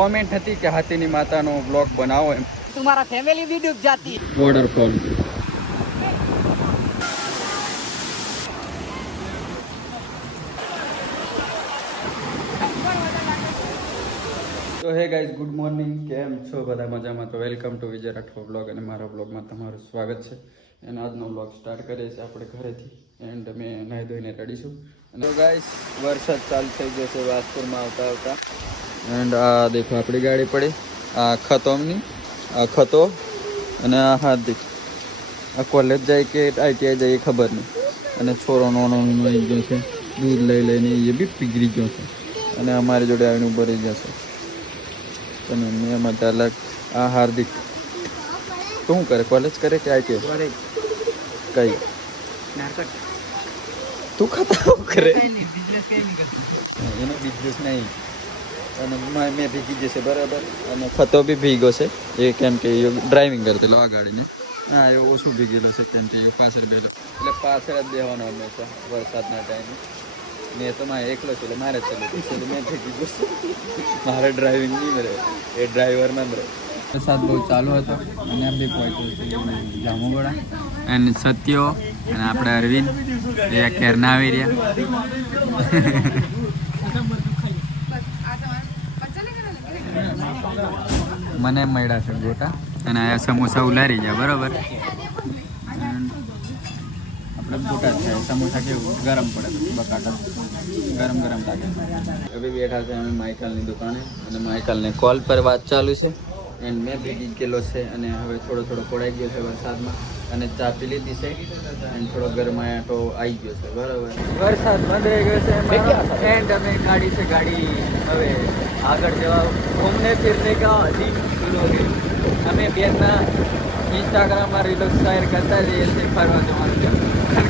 Comment थी कि हाथीनी मातानो ब्लॉग बनाओ एम तुम्हारा फैमिली भी डूब जाती है। वॉटरफॉल तो हे गाइस गुड मॉर्निंग केम छो बधा मजामां तो welcome to Vijay Rathod blog અને મારા બ્લોગમાં તમારું સ્વાગત છે અને આજનો બ્લોગ સ્ટાર્ટ કરીએ છીએ આપણે ઘરેથી એન્ડ મેં નાહી ધોઈને રેડી છું અને તો ગાઈસ વરસાદ ચાલુ થઈ ગયો છે વાસપુરમાં આવતા આવતા એન્ડ આ દેખો આપણી ગાડી પડી આ ખતોમની આ ખતો અને આ હાર્દિક આ કોલેજ જાય કે આઈટીઆઈ જાય એ ખબર નહીં અને છોરો નાનો આવી ગયો છે દૂધ લઈ લઈને એ બી પીગળી ગયો છે અને અમારી જોડે આવીને ઉભો રહી જશે અને મેં માટે અલગ આ હાર્દિક શું કરે કોલેજ કરે કે આઈટીઆઈ કઈ તું ખાતા કરે એનો બિઝનેસ નહીં અને મેં ભીગી જશે બરાબર અને ખતો બી ભીગો છે એ કેમ કે એ ડ્રાઇવિંગ કરતેલો આ ગાડીને હા એ ઓછું ભીગેલો છે કેમ કે એ પાછળ બેલો એટલે પાછળ જ બેહવાનો હંમેશા વરસાદના ટાઈમે મેં તો મારે એકલો છું એટલે મારે જ ચાલુ એટલે મેં ભેગી જશે મારે ડ્રાઇવિંગ નહીં મળે એ ડ્રાઈવરમાં મળે વરસાદ બહુ ચાલુ હતો અને એમ બી પહોંચ્યો છે જામુગોડા અને સત્યો અને આપણે અરવિંદ એ કેરના આવી રહ્યા મને મળ્યા છે ગોટા અને આ સમોસા ઉલારી ગયા બરાબર ગોટા છે સમોસા કેવું ગરમ પડે બકાટા ગરમ ગરમ લાગે હવે બેઠા છે અમે માઇકલની દુકાને અને માઇકલને કોલ પર વાત ચાલુ છે એન્ડ મેં ભેગી ગયેલો છે અને હવે થોડો થોડો કોડાઈ ગયો છે વરસાદમાં અને ચા પી લીધી છે એન્ડ થોડો ગરમાયાટો આવી ગયો છે બરાબર વરસાદ બંધ રહી ગયો છે એન્ડ અમે ગાડી છે ગાડી હવે આગળ જવા ઘૂમને ફિરને કા અજીબ શુरू हो અમે બેનના ઇન્સ્ટાગ્રામમાં રીલો શેર કરતા રહીએ છીએ ફરવા જવાનું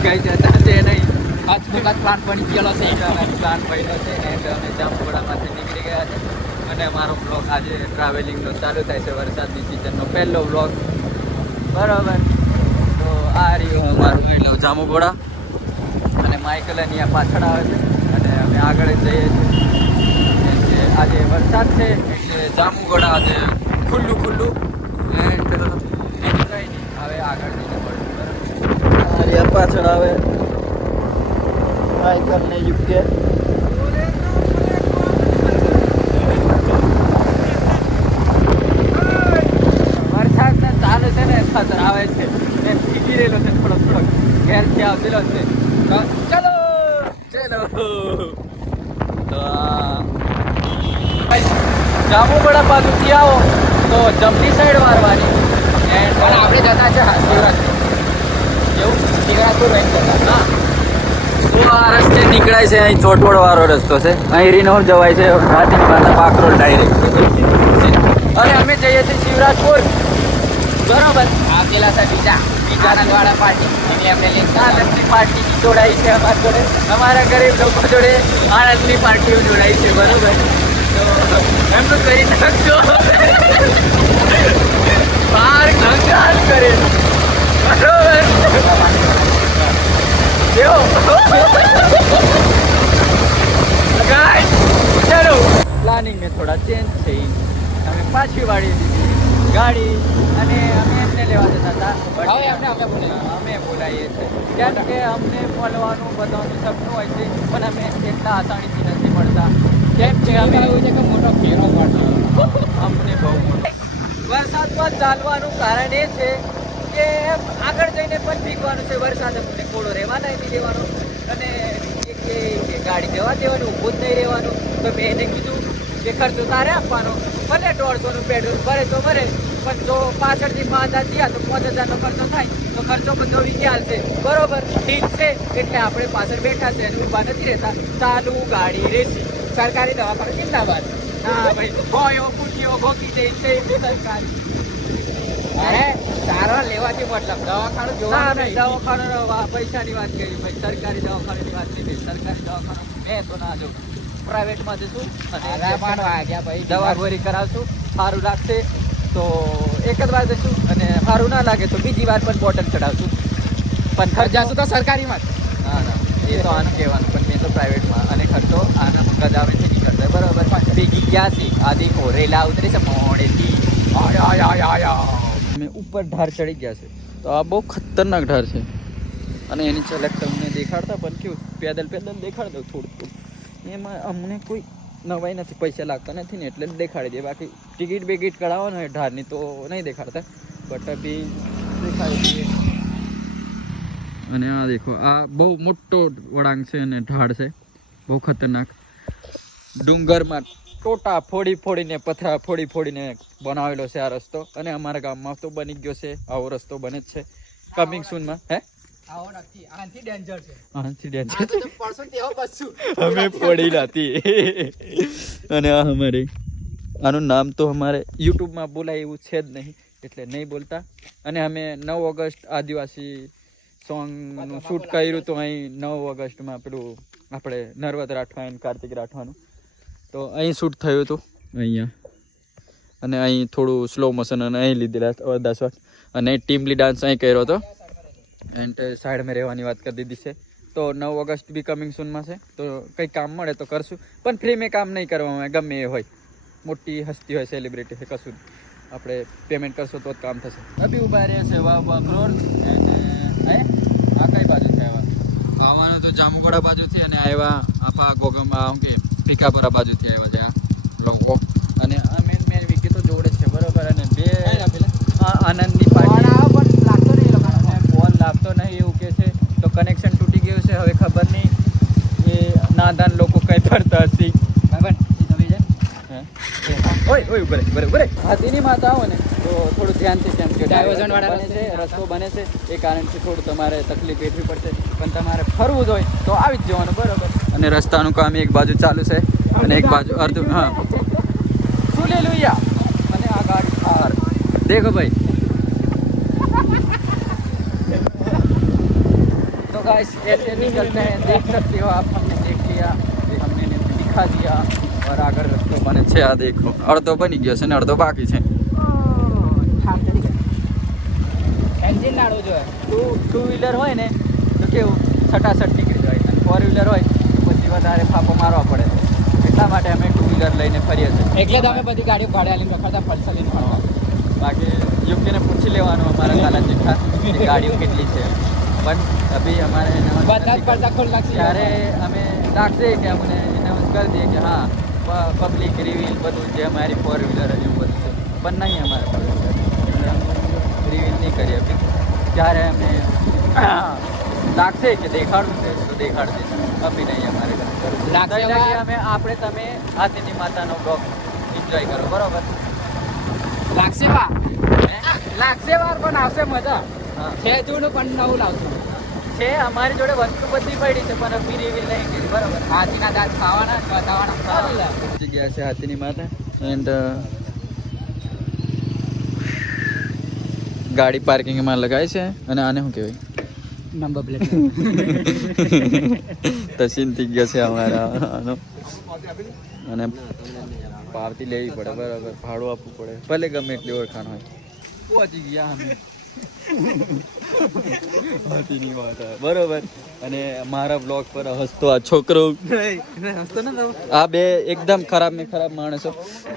કઈ જતા છે નહીં પાંચ વખત પ્લાન બની ગયેલો છે પ્લાન બન્યો છે એન્ડ અમે જામપુરામાંથી નીકળી ગયા છે અને મારો બ્લોગ આજે ટ્રાવેલિંગનો ચાલુ થાય છે વરસાદની સિઝનનો પહેલો બ્લોગ બરાબર તો આ રહ્યું હું મારું એટલે જામુગોડા અને માઇકલ અહીંયા પાછળ આવે છે અને અમે આગળ જ જઈએ છીએ આજે વરસાદ છે એટલે જામુગોડા આજે ખુલ્લું ખુલ્લું એન્ડ હવે આગળ જઈને પડશે પાછળ આવે માઇકલ ને યુકે વરસાદ ને ચાલે છે ને ખતર આવે છે એ ભીગી રહેલો છે થોડો થોડોક ઘેરથી આવતેલો છે ચલો ચલો તો જામુગોડા બાજુથી આવો તો જમણી સાઈડ મારવાની એન્ડ આપણે જતા છે શિવરાજપુર એવું શિવરાજપુર રહી જતા હા તો આ રસ્તે નીકળાય છે અહીં ચોટવડ વાળો રસ્તો છે અહીં રીનોર જવાય છે હાથીની માતા પાકરોલ ડાયરેક્ટ અને અમે જઈએ છીએ શિવરાજપુર બરોબર આ પેલા છે બીજા રંગવાળા પાર્ટી એની અમને આનંદની પાર્ટી જોડાઈ છે અમારા જોડે અમારા ગરીબ લોકો જોડે આનંદની પાર્ટીઓ જોડાઈ છે બરોબર તો એમનું કરી નાખજો બહાર ઘંટાળ કરે બરોબર चलो प्लानिंग में थोड़ा चेंज છે અમે પાછી વાળી દીધી ગાડી અને અમે એમને લેવા જતા હતા અમે બોલાવીએ છીએ કેમ કે અમને બોલવાનું બધાનું સપનું હોય છે પણ અમે એટલા આસાનીથી નથી મળતા કેમ કે અમે એવું છે કે મોટો ફેરો પડતો અમને બહુ વરસાદમાં ચાલવાનું કારણ એ છે કે આગળ જઈને પણ ભીગવાનું છે વરસાદ અમને કોળો રહેવાના નહીં રહેવાનો અને કે ગાડી જવા દેવાનું ઊભું જ નહીં રહેવાનું તો મેં એને કીધું કે ખર્ચો તારે આપવાનો ભલે 150નું પેટ્રોલ ભરે તો ભરે પણ જો પાછળથી 5000 થયા તો 5000નો ખર્ચો થાય તો ખર્ચો બધો વિચાર છે બરોબર ઠીક છે એટલે આપણે પાછળ બેઠા છે અને ઊભા નથી રહેતા ચાલુ ગાડી રેસી સરકારી દવાખાનું જિંદાબાદ હા ભાઈ ભોયો કુટીઓ ભોગી જઈ છે સરકારી અરે સારા લેવાથી મતલબ દવાખાનું જોવા નહીં દવાખાનું પૈસાની વાત કરી ભાઈ સરકારી દવાખાનાની વાત નહીં સરકારી દવાખાનું મેં તો ના જોઉં પ્રાઇવેટમાં જશું અને ભાઈ દવા ગોરી કરાવશું સારું લાગશે તો એક જ વાર જશું અને સારું ના લાગે તો બીજી વાર પણ બોટલ ચડાવશું પણ ખર્ચાશું તો સરકારીમાં ના ના એ તો આનું કહેવાનું પણ મેં તો પ્રાઇવેટમાં અને ખર્ચો આના ગજાવે છે નહીં કરતા બરાબર ભેગી ગયા છે. આ દેખો રેલા ઉતરે છે મોડેથી. અમે ઉપર ઢાર ચડી ગયા છે. તો આ બહુ ખતરનાક ઢાર છે અને એની ઝલક તમને દેખાડતા પણ કેવું પેદલ દેખાડ દઉં થોડું. એમાં અમને કોઈ નવાઈ નથી, પૈસા લાગતા નથી ને એટલે જ દેખાડી દે. બાકી ટિકિટ બિકિટ કઢાવો ને ઢારની તો નહીં દેખાડતા, બટ બી દેખાડી દઈએ. અને આ દેખો, આ બહુ મોટો વળાંક છે અને ઢાળ છે બહુ ખતરનાક. ડુંગરમાં ટોટા ફોડીને પથરા ફોડીને બનાવેલો છે આ રસ્તો. અને અમારા ગામમાં તો બની ગયો છે આવો રસ્તો, બને જ છે કમિંગ સૂનમાં. હે આનાથી ડેન્જર અમે પડી નથી. અને આ અમારે આનું નામ તો અમારે યુટ્યુબમાં બોલાય એવું છે જ નહીં એટલે નહીં બોલતા. અને અમે 9 ઓગસ્ટ આદિવાસી સોંગનું શૂટ કર્યું તો અહીં 9 ઓગસ્ટમાં પેલું આપણે નર્વદ રાઠવા અને કાર્તિક રાઠવાનું, તો અહીં શૂટ થયું હતું અહીંયા. અને અહીં થોડું સ્લો મોશન અને અહીં લીધેલા 10 શોટ. અને ટીમલી ડાન્સ અહીં કર્યો હતો એન્ડ સાઈડમાં રહેવાની વાત કરી દીધી છે. તો 9 ઓગસ્ટ બી કમિંગ સૂનમાં છે, તો કંઈ કામ મળે તો કરશું, પણ ફ્રી મેં કામ નહીં કરવામાં. ગમે એ હોય, મોટી હસ્તી હોય, સેલિબ્રિટી છે, કશું આપણે પેમેન્ટ કરશો તો જ કામ થશે. અભી ઉભા રહ્યા છે વાવ રોડ. અને આ કઈ બાજુ છે આવવાનું? તો જામુગોડા બાજુથી અને આવ્યા આફા ગોગંબા કે ભીખાપુરા બાજુથી આવ્યા ત્યાં લોકો. અને આ મેન વિકી તો જોડે જ છે બરોબર. અને બે આનંદની પાર્ટી ફોન લાગતો નહીં એવું કે છે, તો કનેક્શન તૂટી ગયું છે. હવે ખબર નહીં એ નાદાન લોકો કઈ ફરતા હશે. હાથીની માતા આવો ને તો થોડું ધ્યાનથી, કેમ કે ડાયવર્ઝન વાળા બને છે, રસ્તો બને છે એ કારણથી થોડું તમારે તકલીફ વેઠવી પડશે. પણ તમારે ફરવું જ હોય તો આવી જ જવાનું બરોબર. અને રસ્તાનું કામ એક બાજુ ચાલુ છે અને એક બાજુ અડધું. હા શું લે લુયા. અને આ ગાડી થાર દેખો ભાઈ. तो गाइस ऐसे निकलते हैं, देख सकते हो आप. हमने देख लिया, हमने दिखा दिया. और આગળ રસ્તો બને છે. આ દેખો અડધો બની ગયો છે ને અડધો બાકી છે. એન્જિન નાડું જોઈએ. ટુ વ્હીલર હોય ને તો કેવું છટાછટ નીકળી જાય, અને 4 વ્હીલર હોય તો પછી વધારે ફાંફો મારવા પડે. એટલા માટે અમે 2 વ્હીલર લઈને ફરીએ છીએ. એટલે તમે બધી ગાડીઓ ભાડે આલીને રખડતા ફરસા લઈને ફરવા. બાકી યુકેને પૂછી લેવાનું અમારા કાલા જેઠા ગાડીઓ કેટલી છે. પણ અભી અમારે ત્યારે અમે લાગશે કે અમને એનાઉન્સ કરી દઈએ કે હા પબ્લિક રિવીલ બધું જે અમારી 4 વ્હીલર એવું બધું છે. પણ નહીં, અમારે રિવીલ નહીં કરીએ. ત્યારે અમે લાગશે કે દેખાડવું છે તો દેખાડી દઈશું. અભી નહીં અમારે અમે તમે હાથીની માતાનો બ્લોગ એન્જોય કરો બરોબર. લાગશે વાર પણ આવશે મજા. છે જૂનું પણ નવું લાવશું છે. અમારી જોડે વસ્તુ બધી પડી છે પણ અભી રિવીલ નહીં કરી બરોબર. હાથીના દાંત ખાવાના બતાવવાના. જગ્યા છે હાથીની માતા. એન્ડ ગાડી પાર્કિંગમાં લગાય છે. અને આને શું કહેવાય? Number plate. તસીન થઈ ગયા છે અમારા આનો. અને પાવતી લેવી પડે બરાબર, ભાડું આપવું પડે, ભલે ગમે એટલી ઓળખાણ હોય. પહોંચી ગયા અમે હાથીની વાત બરોબર. અને મારા બ્લોગ પર હસતો આ છોકરો, આ બે એકદમ ખરાબ ને ખરાબ માણસો.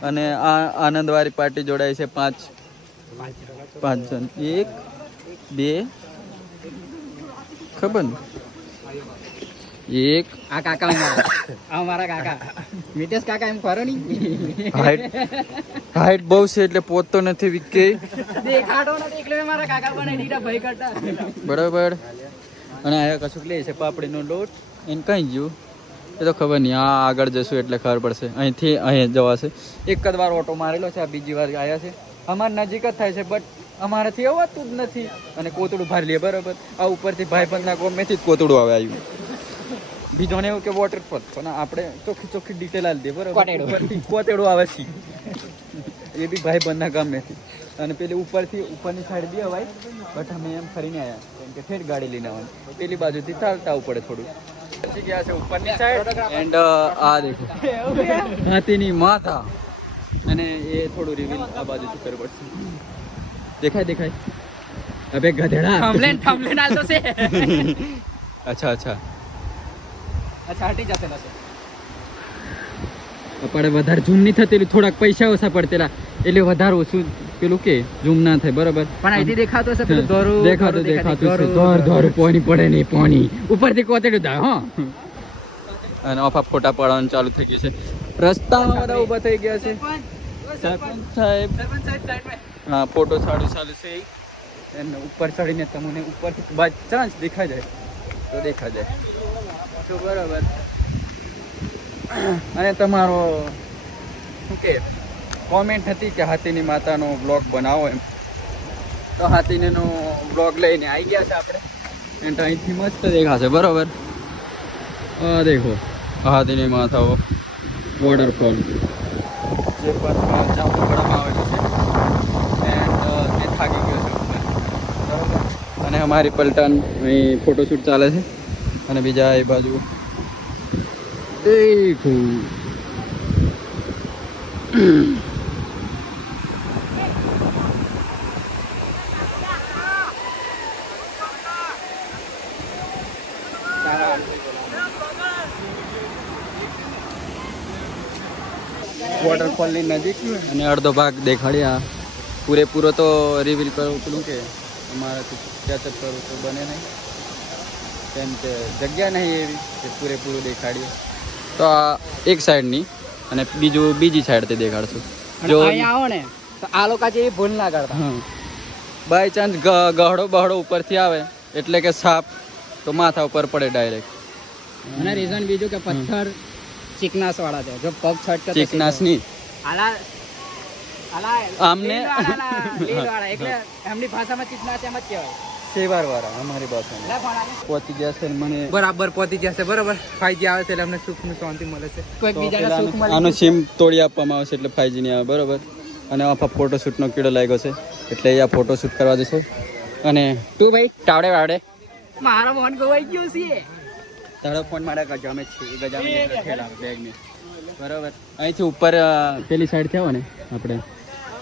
અને આ આનંદવાળી પાર્ટી જોડાય છે 5 જણ. 1 2 ખબર ને 1 આ કાકા અમારા કાકા મિટેશ કાકા એમ ફરો નહીં. હાઈટ બહુ છે એટલે પોતો નથી વિકે દેખાડો નથી એટલે મારા કાકા બને ડીટા ભય કરતા બરાબર. અને આ કશુંક લે છે પાપડીનો લોટ. એને કઈ ગયું એ તો ખબર નહીં. આ આગળ જશું એટલે ખબર પડશે. અહીંથી અહીં જવાશે. એક જ વાર ઓટો મારેલો છે, આ બીજી વાર આવ્યા છે. અમારે નજીક જ થાય છે બટ અમારાથી અવાતું જ નથી. અને કોતડું ભારી લે બરાબર. આ ઉપરથી ભાઈબંધના ગમેથી જ કોતડું આવે આવ્યું. બીજોને એવું કે વોટરફોલ, પણ આપણે ચોખ્ખી ડિટેલ આપી દે બરાબર. કોતેડું આવે છે એ બી ભાઈબંધના ગમેથી. અને પેલી ઉપરની સાઈડ બી અવાય બટ અમે એમ ફરીને આવ્યા કેમ કે ઠેઠ ગાડી લઈને આવવાની. પેલી બાજુથી ચાલતા આવવું પડે થોડું. પહોંચી ગયા છે ઉપરની સાઈડ. એન્ડ આ દેખો હાથીની માતા. અને એ થોડું રિવીલ આ બાજુથી કરવું પડશે. દેખાય અબે ગધેડા. થંબલેન આલતો છે. અચ્છા હટી જશે આપણે વધારે ઝૂમ નહીં થતેલું, થોડાક પૈસા ઓછા પડતેલા એટલે વધારે ઓછું પેલું કે ઝૂમ ના થાય, બરોબર. પણ અહીંથી દેખાતો હશે પેલું દોરું દેખાતું ધોર પાણી પડે નહીં, પાણી ઉપરથી કોતેડું થાય. હા, અને ઓફા ફોટા પડવાનું ચાલુ થઈ ગયું છે. રસ્તામાં બધા ઊભા થઈ ગયા છે. સરપંચ સાહેબ હા ફોટો ચાલુ છે. એને ઉપર ચડીને તમને ઉપરથી બાય ચાન્સ દેખાઈ જાય તો દેખાઈ જાય તો બરાબર. અને તમારો શું કે કોમેન્ટ હતી કે હાથીની માતાનો બ્લોગ બનાવો એમ, તો હાથીનો બ્લોગ લઈને આવી ગયા છે આપણે. એન્ડ અહીંથી મસ્ત દેખાશે, બરાબર. દેખો હાથીની માતાઓ વોટરફોલ જે પણ જામનગરમાં આવેલું છે. એન્ડ તે થાકી ગયો છે ઉપર, બરાબર. અને અમારી પલટન અહીં ફોટોશૂટ ચાલે છે. અને બીજા એ બાજુ દેખો વોટરફોલની નજીક અને અડધો ભાગ દેખાડ્યા. પૂરેપૂરો તો રિવીલ કરવું પેલું કે અમારાથી કેચઅપ કરવું તો બને નહીં, કેમ કે જગ્યા નહીં એવી કે પૂરેપૂરું દેખાડીએ. તો આ એક સાઈડની અને બીજી સાઈડથી દેખાડશું. જો અહીંયા આવો ને તો આ લોકો જેવી ભૂલ ના કરતા. હા, બાય ચાન્સ ગહડો બહડો ઉપરથી આવે એટલે કે સાપ તો માથા ઉપર પડે ડાયરેક્ટ. અને રીઝન બીજું કે પથ્થર ચીકનાસ વાળા છે, જો પગ છટકે ચીકનાસ નહીં આમને એટલે એમની ભાષામાં ચીકનાસ એમ જ કહેવાય. સેવાર વાળા અમારી ભાષામાં પહોંચી ગયા છે. મને બરાબર પહોંચી ગયા છે, બરાબર. 5G આવે છે એટલે અમને સુખ ની શાંતિ મળે છે. કોઈ બીજાને સુખ મળે. આનો સિમ તોડી આપવામાં આવશે એટલે 5G નહીં આવે, બરાબર. અને આ ફોટોશૂટનો કીડો લાગ્યો છે એટલે અહીંયા ફોટોશૂટ કરવા જશે. અને તું ભાઈ ટાવડે વાવડે મારો ફોન ગવાઈ ગયો છે. તારો ફોન મારા ગજામે છે, ગજામે બેગની, બરાબર. અહીંથી ઉપર પેલી સાઈડથી આવો ને આપણે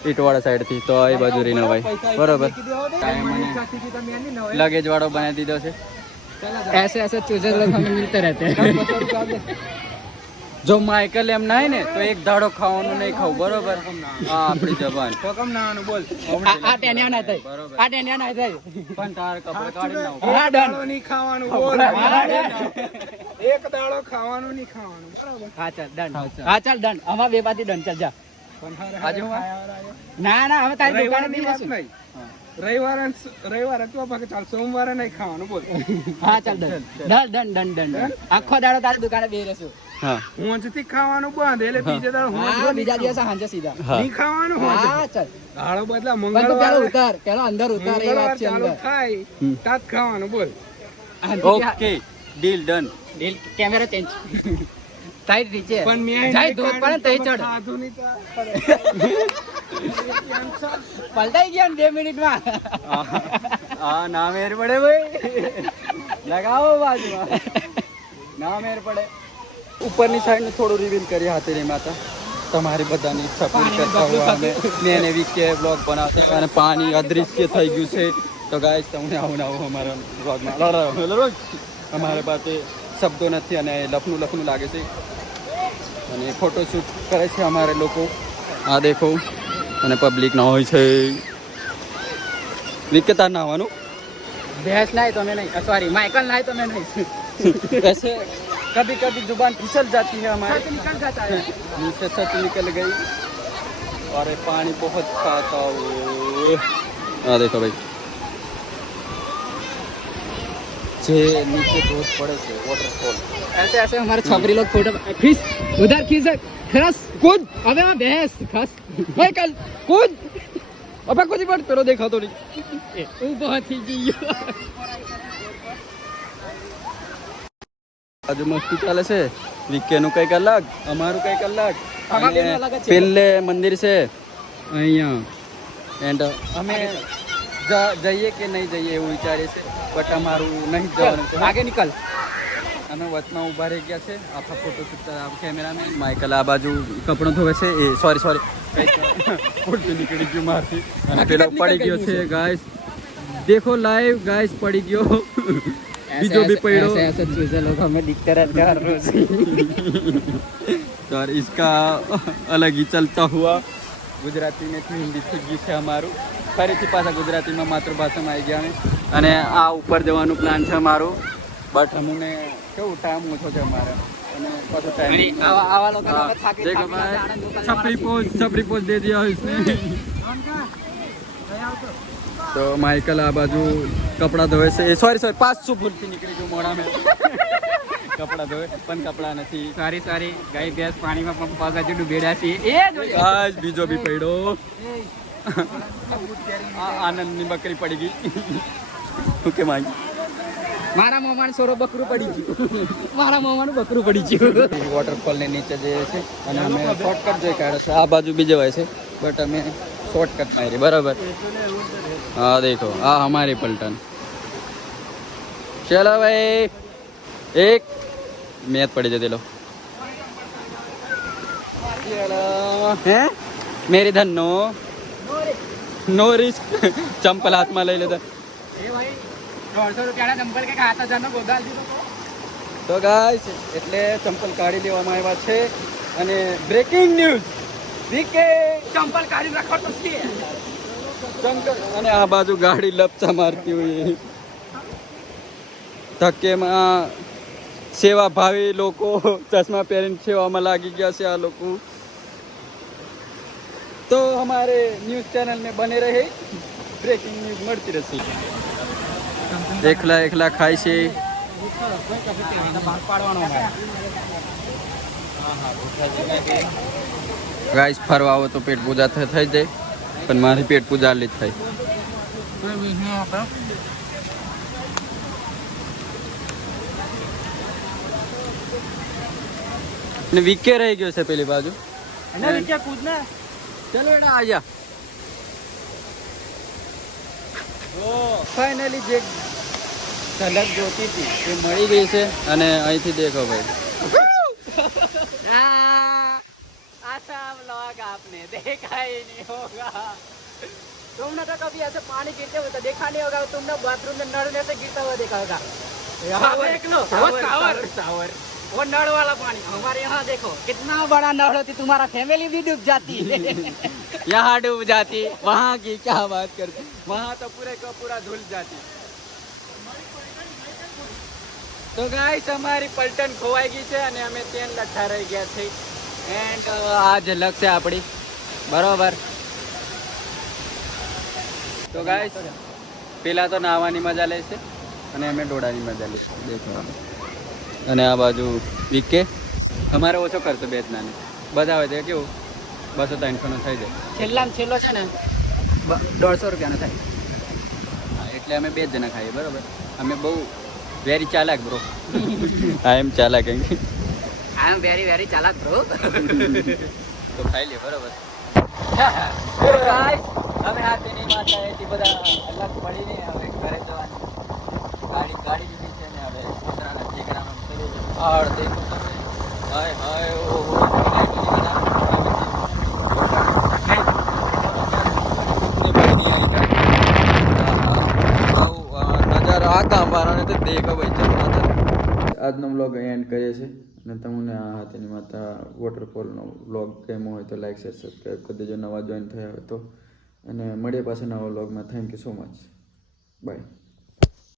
ઈટવાળા સાઈડથી તો એ બાજુ રહીને ભાઈ, બરાબર. લગેજ વાળો બનાવી દીધો છે. ऐसे ऐसे चूजे लोग हमें मिलते रहते हैं. જો માઇકલ એમ ના ને તો એક દાડો ખાવાનું નહીં ખાવું, બરોબર. હા, આપણી જબાન કોકમ નાનું બોલ. આ ટેનિયા ના થાય, બરોબર. આ ટેનિયા ના થાય. પણ તાર કપડે કાઢી નાખો. હા ડન. નહીં ખાવાનું બોલ. એક દાડો ખાવાનું નહીં ખાવાનું, બરાબર. હા ચાલ ડન. હા, ચાલ. હા ચાલ ડન. અમાર બે પાથી ડન ચાલ જા. આજે હું ના ના હવે તારી દુકાને રવિવારની બી વાત જશું. નહીં. રવિવારે તો બાકી ચાલ, સોમવારે નહીં ખાવાનું બોલ. હા ચાલ done done done done done. આખો દાડો તારી દુકાને બે રહેશું. હા હોંજથી ખાવાનું બંધ એટલે બીજે દાડો હોંજ હા બીજા દિવસે સાંજે સીધા. હા નહીં ખાવાનું હા હોંજ. ચાલ. દાડો બદલા પણ તું પેલો મંગળવારે ઉતાર, પેલો અંદર ઉતાર એ વાત છે ચાલુ અંદર. થાય તાત ખાવાનું બોલ. Okay deal done. Deal camera change. Side નીચે. પણ મેં જાય ધોધ પડે ને તઈ ચડ. ખાધું નહીં તો પલટાઈ ગયા ને 2 મિનિટમાં. હા ના મેર પડે ભાઈ, લગાવો બાજુમાં, ના મેર પડે. ઉપરની સાઈડ થોડું રિવીલ કરી હાથીની માતા. તમારી બધાની ઈચ્છા પૂરી કરતા હોય અમે મેં એને વીકે બ્લોગ બનાવતા અને પાણી અદૃશ્ય થઈ ગયું છે. તો ગાઈસ તમને આવું આવું અમારા બ્લોગમાં અમારા પાસે શબ્દો નથી અને લખનું લાગે છે. અને ફોટોશૂટ કરે છે અમારે લોકો. આ દેખો અને પબ્લિક ના હોય છે. વિકેતા નાવાનું ભેંસ નાય તો मैं नहीं, सॉरी माइकल नाय तो मैं नहीं. ऐसे कभी कभी जुबान फिसल जाती है हमारे, निकल जाता है. मुंह से सच निकल गई. और ये पानी बहुत खाता हुआ. हाँ देखो भाई जे नीचे धोध पड़े છે वॉटरफॉल. ऐसे ऐसे हमारे छपरी लोग फोटो खींच, उधर खींच, खरस कूद. अबे वहाँ भैंस खस माइकल कूद. अबे कुछ बात करो, देखा तो नहीं. वो बहुत ही जियो. આજે મસ્તી ચાલે છે. વીકે નું કઈક અલગ, અમારું કઈક અલગ. અમારું બેનું અલગ જ છે. પેલે મંદિર છે અહીંયા એન્ડ અમે જઈએ કે નહીં જઈએ એવું વિચારીએ છે, બટ અમારું નહીં જવાનું છે. आगे निकल. અમે વચમાં ઊભા રહી ગયા છે. આખા ફોટો શૂટ કેમેરામેન માઇકલ આ બાજુ કપડો ધોવે છે. એ સોરી કંઈક ઉલટું નીકળી ગયું મારથી અને પેલો પડી ગયો છે. ગાઈસ દેખો લાઈવ, ગાઈસ પડી ગયો. બીજો બી પડ્યો. ऐसे ऐसे चूजे लोग हमें दिखते रहते हैं हर रोज. तो और इसका अलग ही चलता हुआ गुजराती में हिंदी થઈ ગયું છે અમારું ફરીથી પાછા ગુજરાતીમાં માતૃભાષામાં આવી ગયા અમે અને આ ઉપર જવાનું પ્લાન છે અમારું બટ અમને કેવું ટાઈમ ઓછો છે અમારે અને પાછો ટાઈમ આવા લોકો देखो भाई छपरी पोज दे दिया इसने तो माइकल आ बाजू कपड़ा धोए से सॉरी 500 भूलથી નીકળી ગયું મોઢામાં કપડા ધોए પણ કપડા નથી સારી ગાય ભેંસ પાણીમાં પંપ આગળ ડૂબેડા છે એ આજ બીજો બી પડ્યો આનંદની બકરી પડી ગઈ ઓકે માઈ મારા મોમાનું સોરો બકરું પડી ગયું મારા મોમાનું બકરું પડી ગયું વોટરફોલ ને નીચે જઈએ છે અને અમે શોર્ટકટ જઈ કાઢ્યો છે આ બાજુ બી જવાય છે બટ અમે શોર્ટકટ મારી બરાબર हाँ देखो हाँ हमारी पलटन चलो भाई एक मैच पड़ी जाती लो हैं मेरी धन नो रिस्क चंपल हाथ में ले लेता એ ભાઈ 150 રૂપિયાના ચંપલ કે ખાતા જાનો ગોગાલ દીધો તો ગાઈસ એટલે ચંપલ કાઢી લેવામાં આવ્યા છે અને બ્રેકિંગ ન્યૂઝ વીકે ચંપલ કાઢી રાખો તો છે શંકર અને આ બાજુ ગાડી લપચા મારતી હોય ધક્કેમાં સેવા ભાવી લોકો ચશ્મા પહેરીને સેવામાં લાગી ગયા છે આ લોકો તો हमारे न्यूज़ चैनल में बने रहे ब्रेकिंग न्यूज़ મળતી રહેશે એકલા ખાય છે ગાઈસ ફરવા આવો તો પેટ પૂજા થઈ જાય પણ મારી પેટ પૂજા લી થાય ને વીકે રહી ગયો છે પેલી બાજુ એના વિશે કૂદના ચલો એના આજા ફાઇનલી જે ઝલક જોતી હતી એ મળી ગઈ છે અને અહીંથી દેખો ભાઈ अच्छा व्लॉग आपने देखा ही नहीं होगा तुमने तो कभी ऐसे पानी गिरते हुए तो देखा नहीं होगा तुमने बाथरूम में नल में से गिरता हुआ देखा होगा यहाँ देख लो शावर वो नल वाला पानी हमारे यहाँ देखो कितना बड़ा नल होती तुम्हारा फैमिली भी डूब जाती यहाँ डूब जाती वहाँ की क्या बात करती वहाँ तो पूरे का पूरा धुल जाती तो गाइस हमारी पलटन खोवाई गई છે અને અમે ત્યાં લઠ્ઠા રહી ગયા છે એન્ડ આ ઝલક છે આપણી બરોબર તો ગાઈસ પેલા તો નાહવાની મજા લે છે અને અમે ડોડાની મજા લઈશું દેખો અને આ બાજુ વીકે અમારે ઓછો ખર્ચો બે જ નાની બધા હોય તો કેવું 200-300 નો થઈ જાય છેલ્લામાં છેલ્લો છે ને 150 રૂપિયાનો થાય હા એટલે અમે બે જ જણા ખાઈએ બરોબર અમે બહુ વેરી ચાલાક બ્રો આઈ એમ ચાલાક આઈ એમ વેરી ચાલાક બ્રો તો ખાઈ લે બરોબર ગાઈસ અમે હાથેની માતા એથી બધા અલગ પડીને હવે ઘરે જવાની ગાડી લીધી છે ને હવે છોકરાના ઠેકરામાં કર્યું છે આડ દેખો તમે હાય હાય ઓહો નજારો આ કામ વાળાને તો દેખો ભાઈ ચલો આજનો વ્લોગ એન્ડ કરીએ છીએ અને તમને આ હાથેની માતા વોટરફોલનો વ્લોગ ગમ્યો હોય તો લાઈક શેર સબસ્ક્રાઈબ કરી દેજો નવા જોઈન થયા હોય તો અને મળીએ પાછા નવા વ્લોગમાં thank you so much bye